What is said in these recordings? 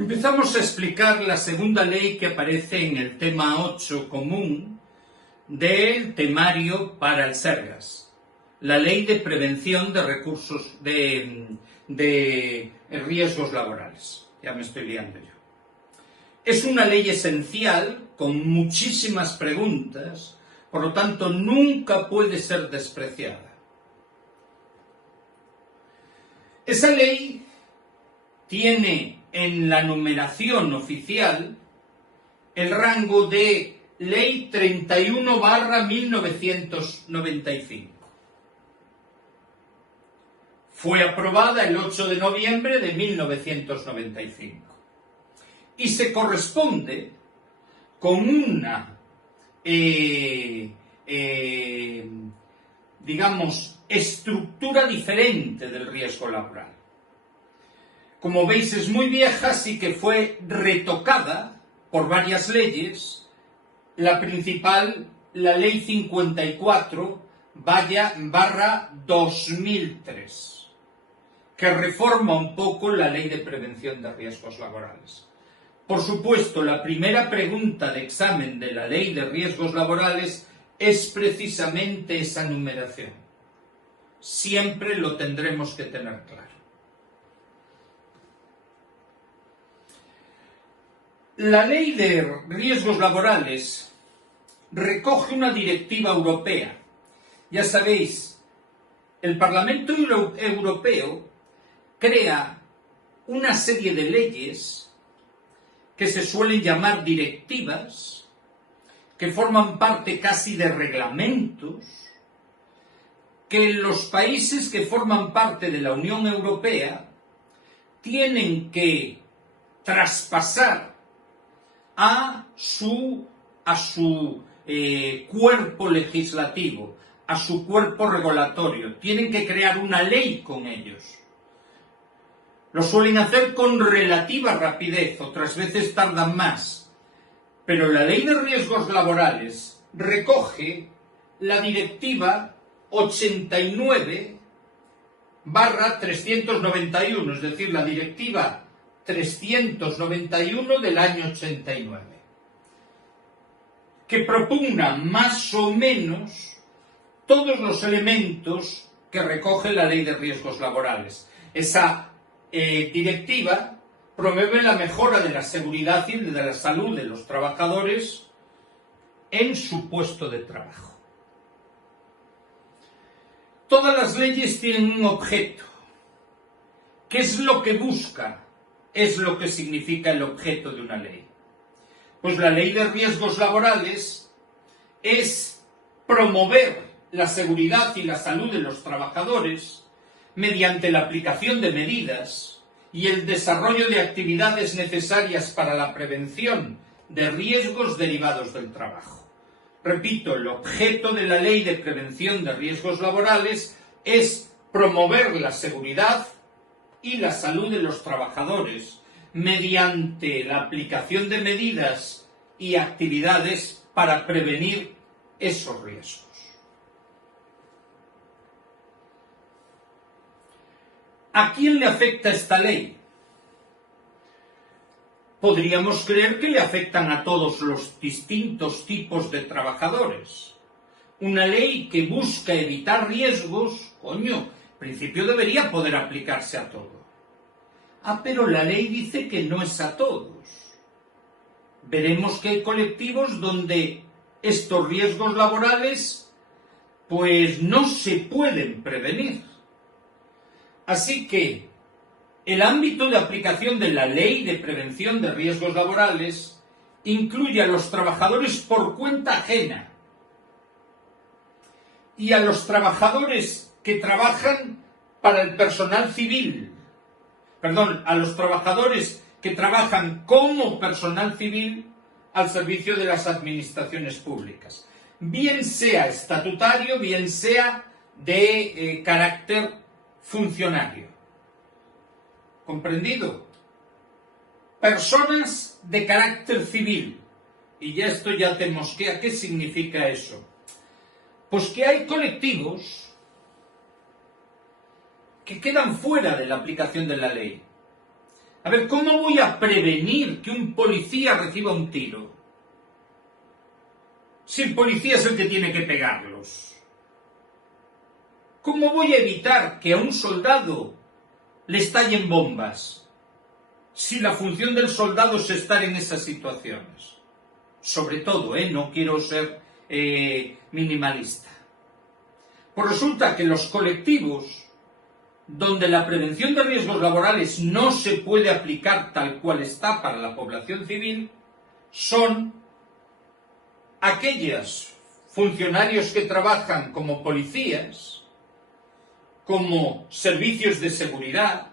Empezamos a explicar la segunda ley que aparece en el tema 8 común del temario para el Sergas, la Ley de Prevención de Recursos de Riesgos Laborales. Ya me estoy liando yo. Es una ley esencial con muchísimas preguntas, por lo tanto nunca puede ser despreciada. Esa ley tiene en la numeración oficial el rango de Ley 31/1995. Fue aprobada el 8 de noviembre de 1995 y se corresponde con una, estructura diferente del riesgo laboral. Como veis, es muy vieja, así que fue retocada por varias leyes. La principal, la Ley 54/2003, que reforma un poco la Ley de Prevención de Riesgos Laborales. Por supuesto, la primera pregunta de examen de la Ley de Riesgos Laborales es precisamente esa numeración. Siempre lo tendremos que tener claro. La Ley de Riesgos Laborales recoge una directiva europea. Ya sabéis, el Parlamento Europeo crea una serie de leyes que se suelen llamar directivas, que forman parte casi de reglamentos, que los países que forman parte de la Unión Europea tienen que traspasar a su cuerpo legislativo, a su cuerpo regulatorio. Tienen que crear una ley con ellos. Lo suelen hacer con relativa rapidez, otras veces tardan más. Pero la Ley de Riesgos Laborales recoge la Directiva 89/391, es decir, la Directiva 391 del año 89, que propugna más o menos todos los elementos que recoge la Ley de Riesgos Laborales. Esa directiva promueve la mejora de la seguridad y de la salud de los trabajadores en su puesto de trabajo. Todas las leyes tienen un objeto. ¿Qué es lo que busca? Es lo que significa el objeto de una ley. Pues la Ley de Riesgos Laborales es promover la seguridad y la salud de los trabajadores mediante la aplicación de medidas y el desarrollo de actividades necesarias para la prevención de riesgos derivados del trabajo. Repito, el objeto de la Ley de Prevención de Riesgos Laborales es promover la seguridad y la salud de los trabajadores mediante la aplicación de medidas y actividades para prevenir esos riesgos. ¿A quién le afecta esta ley? Podríamos creer que le afectan a todos los distintos tipos de trabajadores. Una ley que busca evitar riesgos, en principio debería poder aplicarse a todo. Pero la ley dice que no es a todos. Veremos que hay colectivos donde estos riesgos laborales pues no se pueden prevenir. Así que el ámbito de aplicación de la Ley de Prevención de Riesgos Laborales incluye a los trabajadores por cuenta ajena y a los trabajadores que trabajan para el personal civil, a los trabajadores que trabajan como personal civil al servicio de las administraciones públicas, bien sea estatutario, bien sea de carácter funcionario. ¿Comprendido? Personas de carácter civil. Y ya esto ya te mosquea. ¿Qué significa eso? Pues que hay colectivos que quedan fuera de la aplicación de la ley. A ver, ¿cómo voy a prevenir que un policía reciba un tiro? Si el policía es el que tiene que pegarlos. ¿Cómo voy a evitar que a un soldado le estallen bombas? Si la función del soldado es estar en esas situaciones. Sobre todo, no quiero ser minimalista. Pues resulta que los colectivos donde la prevención de riesgos laborales no se puede aplicar tal cual está para la población civil son aquellos funcionarios que trabajan como policías, como servicios de seguridad,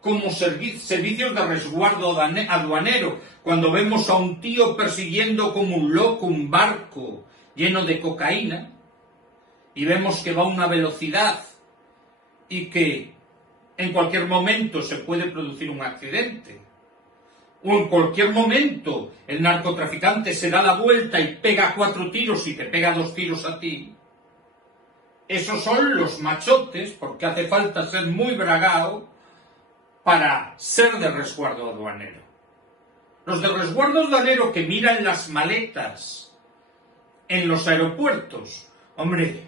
como servicios de resguardo aduanero, cuando vemos a un tío persiguiendo como un loco un barco lleno de cocaína y vemos que va a una velocidad y que en cualquier momento se puede producir un accidente, o en cualquier momento el narcotraficante se da la vuelta y pega 4 tiros y te pega 2 tiros a ti. Esos son los machotes, porque hace falta ser muy bragao para ser de resguardo aduanero. Los de resguardo aduanero que miran las maletas en los aeropuertos, hombre,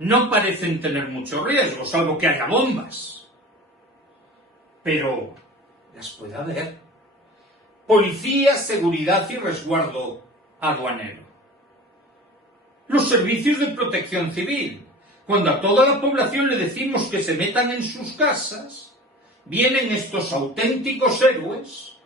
no parecen tener mucho riesgo, salvo que haya bombas. Pero las puede haber. Policía, seguridad y resguardo aduanero. Los servicios de protección civil. Cuando a toda la población le decimos que se metan en sus casas, vienen estos auténticos héroes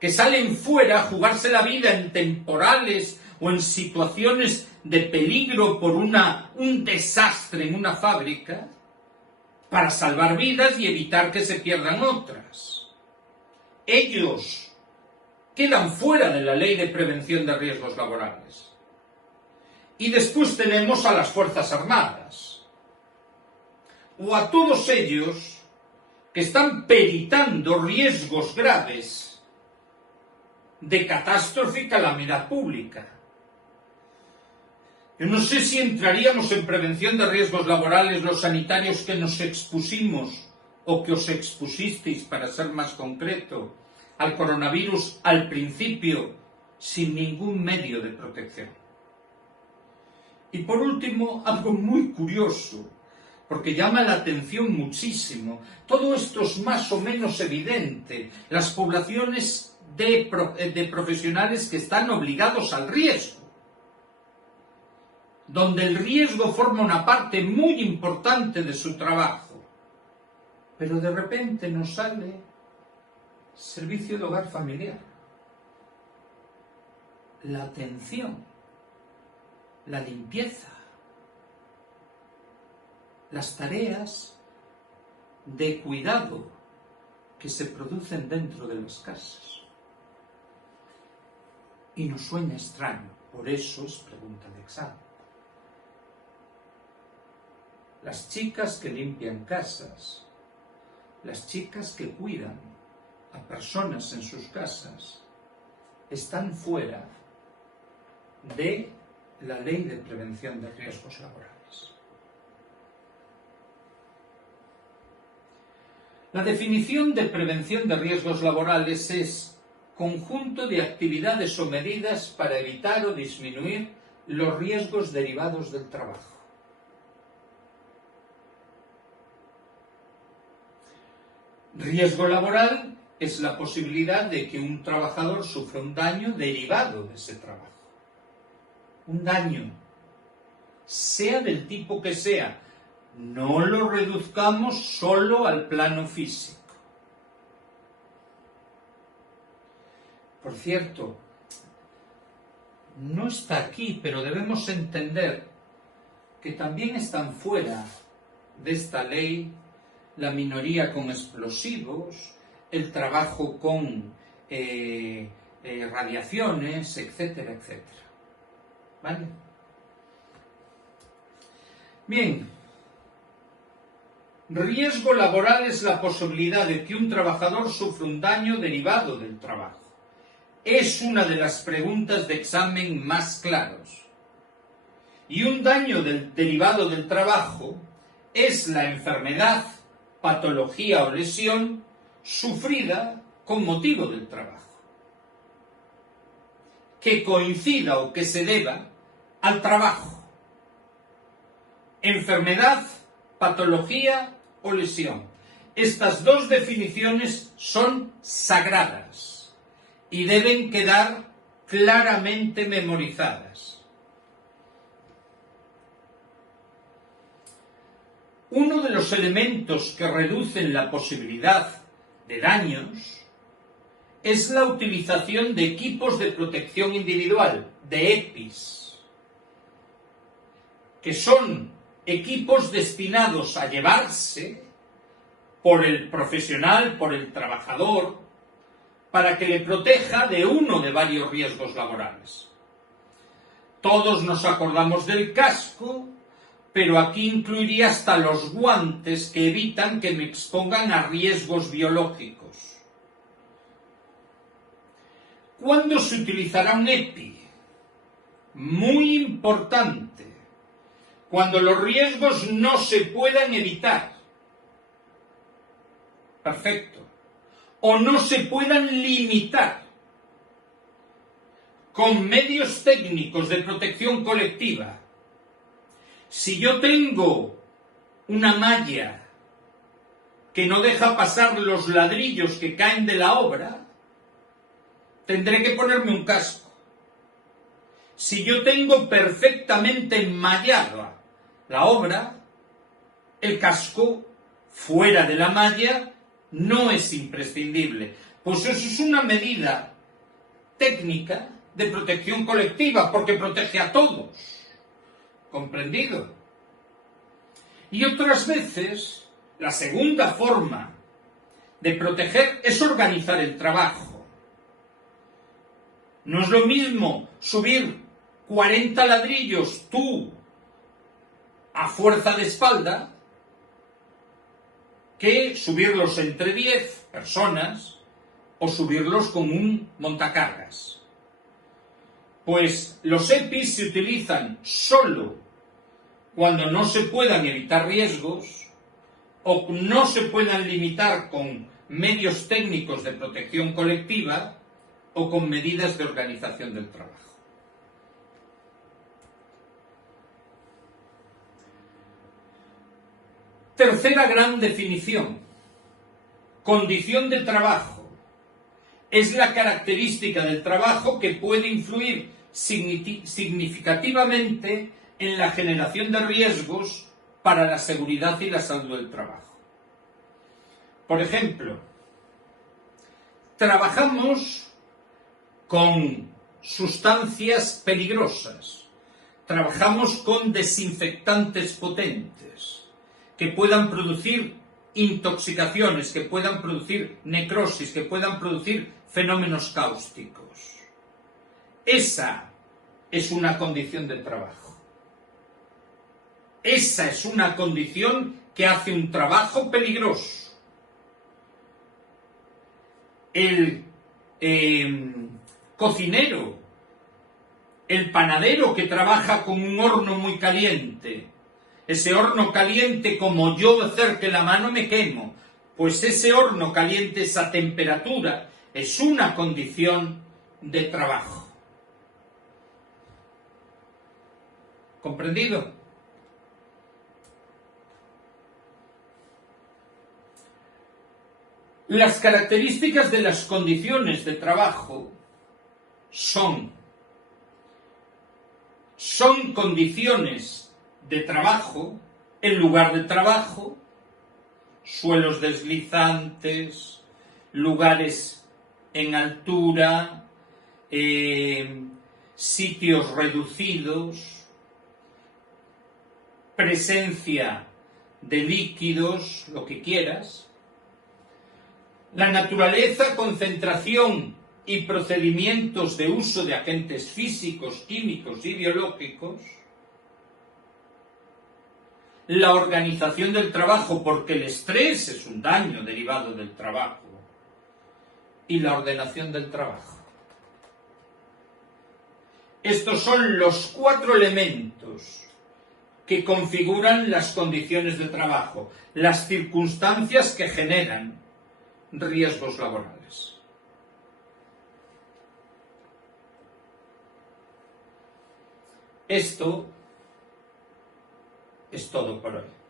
que salen fuera a jugarse la vida en temporales o en situaciones de peligro por un desastre en una fábrica para salvar vidas y evitar que se pierdan otras. Ellos quedan fuera de la ley de prevención de riesgos laborales. Y después tenemos a las Fuerzas Armadas, o a todos ellos que están peritando riesgos graves de catástrofe y calamidad pública. Yo no sé si entraríamos en prevención de riesgos laborales los sanitarios que nos expusimos o que os expusisteis, para ser más concreto, al coronavirus al principio sin ningún medio de protección. Y por último, algo muy curioso, porque llama la atención muchísimo. Todo esto es más o menos evidente. Las poblaciones de profesionales que están obligados al riesgo, donde el riesgo forma una parte muy importante de su trabajo. Pero de repente nos sale servicio de hogar familiar, la atención, la limpieza, las tareas de cuidado que se producen dentro de las casas. Y nos suena extraño, por eso es pregunta de examen. Las chicas que limpian casas, las chicas que cuidan a personas en sus casas, están fuera de la ley de prevención de riesgos laborales. La definición de prevención de riesgos laborales es conjunto de actividades o medidas para evitar o disminuir los riesgos derivados del trabajo. Riesgo laboral es la posibilidad de que un trabajador sufra un daño derivado de ese trabajo. Un daño, sea del tipo que sea, no lo reduzcamos solo al plano físico. Por cierto, no está aquí, pero debemos entender que también están fuera de esta ley la minoría con explosivos, el trabajo con radiaciones, etcétera, etcétera. ¿Vale? Bien. Riesgo laboral es la posibilidad de que un trabajador sufra un daño derivado del trabajo. Es una de las preguntas de examen más claros. Y un daño derivado del trabajo es la enfermedad, patología o lesión sufrida con motivo del trabajo, que coincida o que se deba al trabajo, enfermedad, patología o lesión. Estas dos definiciones son sagradas y deben quedar claramente memorizadas. Uno de los elementos que reducen la posibilidad de daños es la utilización de equipos de protección individual, de EPIs, que son equipos destinados a llevarse por el profesional, por el trabajador, para que le proteja de uno de varios riesgos laborales. Todos nos acordamos del casco, pero aquí incluiría hasta los guantes que evitan que me expongan a riesgos biológicos. ¿Cuándo se utilizará un EPI? Muy importante, cuando los riesgos no se puedan evitar. Perfecto. O no se puedan limitar con medios técnicos de protección colectiva. Si yo tengo una malla que no deja pasar los ladrillos que caen de la obra, tendré que ponerme un casco. Si yo tengo perfectamente enmallada la obra, el casco fuera de la malla no es imprescindible. Pues eso es una medida técnica de protección colectiva, porque protege a todos. ¿Comprendido? Y otras veces, la segunda forma de proteger es organizar el trabajo. No es lo mismo subir 40 ladrillos tú a fuerza de espalda que subirlos entre 10 personas o subirlos con un montacargas. Pues los EPIs se utilizan solo cuando no se puedan evitar riesgos o no se puedan limitar con medios técnicos de protección colectiva o con medidas de organización del trabajo. Tercera gran definición. Condición de trabajo. Es la característica del trabajo que puede influir significativamente en la generación de riesgos para la seguridad y la salud del trabajo. Por ejemplo, trabajamos con sustancias peligrosas, trabajamos con desinfectantes potentes que puedan producir intoxicaciones, que puedan producir necrosis, que puedan producir fenómenos cáusticos. Esa es una condición de trabajo. Esa es una condición que hace un trabajo peligroso. El cocinero, el panadero que trabaja con un horno muy caliente, ese horno caliente, como yo acerque la mano me quemo, pues ese horno caliente, esa temperatura, es una condición de trabajo. ¿Comprendido? Las características de las condiciones de trabajo son condiciones de trabajo, el lugar de trabajo, suelos deslizantes, lugares en altura, sitios reducidos, presencia de líquidos, lo que quieras, la naturaleza, concentración y procedimientos de uso de agentes físicos, químicos y biológicos, la organización del trabajo, porque el estrés es un daño derivado del trabajo, y la ordenación del trabajo. Estos son los 4 elementos que configuran las condiciones de trabajo, las circunstancias que generan riesgos laborales. Esto es todo por hoy.